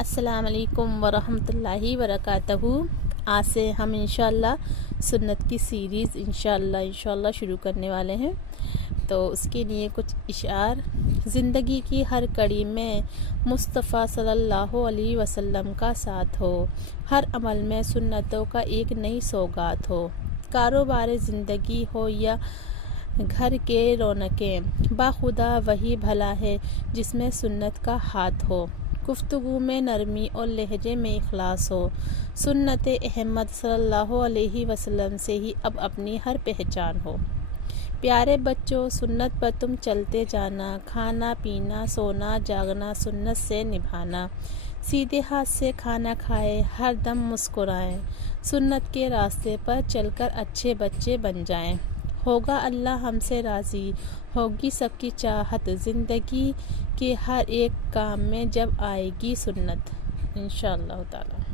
अस्सलाम वालेकुम वरहमतुल्लाहि वबरकातुहू। आज से हम इंशाअल्लाह सुन्नत की सीरीज़ इंशाअल्लाह शुरू करने वाले हैं। तो उसके लिए कुछ इशार। ज़िंदगी की हर कड़ी में मुस्तफ़ा सल्लल्लाहु अलैहि वसल्लम का साथ हो, हर अमल में सुन्नतों का एक नई सौगात हो। कारोबार ज़िंदगी हो या घर के रौनकें, बाखुदा वही भला है जिसमें सुन्नत का हाथ हो। गुफ्तगू में नरमी और लहजे में इखलास हो। सुन्नत अहमद सल्लल्लाहु अलैहि वसल्लम से ही अब अपनी हर पहचान हो। प्यारे बच्चों, सुन्नत पर तुम चलते जाना, खाना पीना सोना जागना सुन्नत से निभाना। सीधे हाथ से खाना खाए, हर दम मुस्कुराएं। सुन्नत के रास्ते पर चलकर अच्छे बच्चे बन जाएं। होगा अल्लाह हमसे राज़ी, होगी सबकी चाहत। ज़िंदगी के हर एक काम में जब आएगी सुन्नत इंशाअल्लाह ताला।